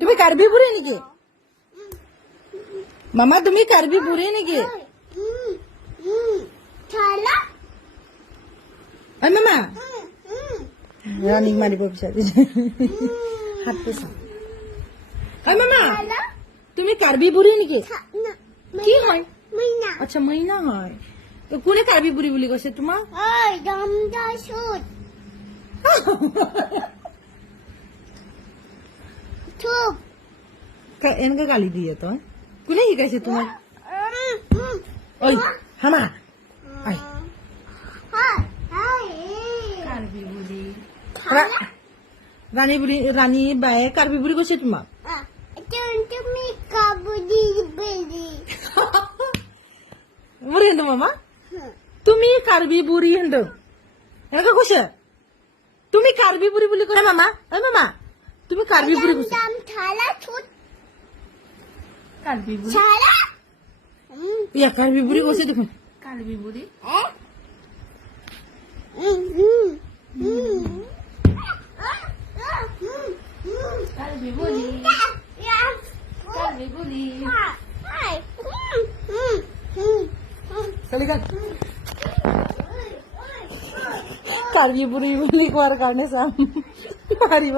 তুমি কাৰ্বি বুঢ়ী নেকি মামা তুমি কাৰ্বি বুঢ়ী নেকি ঐ মামা ৰাণীক মাৰিব বিচাৰিছে হাত পেছা ঐ মামা তুমি কাৰ্বি বুঢ়ী নেকি কি হয় আচ্ছা মইনা হয় তো কোনে কাৰ্বি বুঢ়ী বুলি কৈছে তোমাক এনেকে গালি দিয়ে তই কোনে শিকাইছে তোমাক ঐ হামা আই ৰাণী বায়ে কাৰ্বি বুঢ়ী কৈছে তোমাক বুঢ়ী হেন্দো মামা তুমি কাৰ্বি বুঢ়ী হেন্দো এনেকে কৈছে তুমি কাৰ্বি বুঢ়ী বুলি কৈছা মামা ঐ মামা তুমি কাৰ্বি বুঢ়ী কৈছা কাৰ্বি বুঢ়ী ইয়া কাৰ্বি বুঢ়ী কৈছে দেখোন কাৰ্বি বুঢ়ী কাৰ্বি বুঢ়ী কাৰ্বি বুঢ়ী কাৰ্বি বুঢ়ী বুলি কোৱাৰ কাৰণে চাম পাৰিব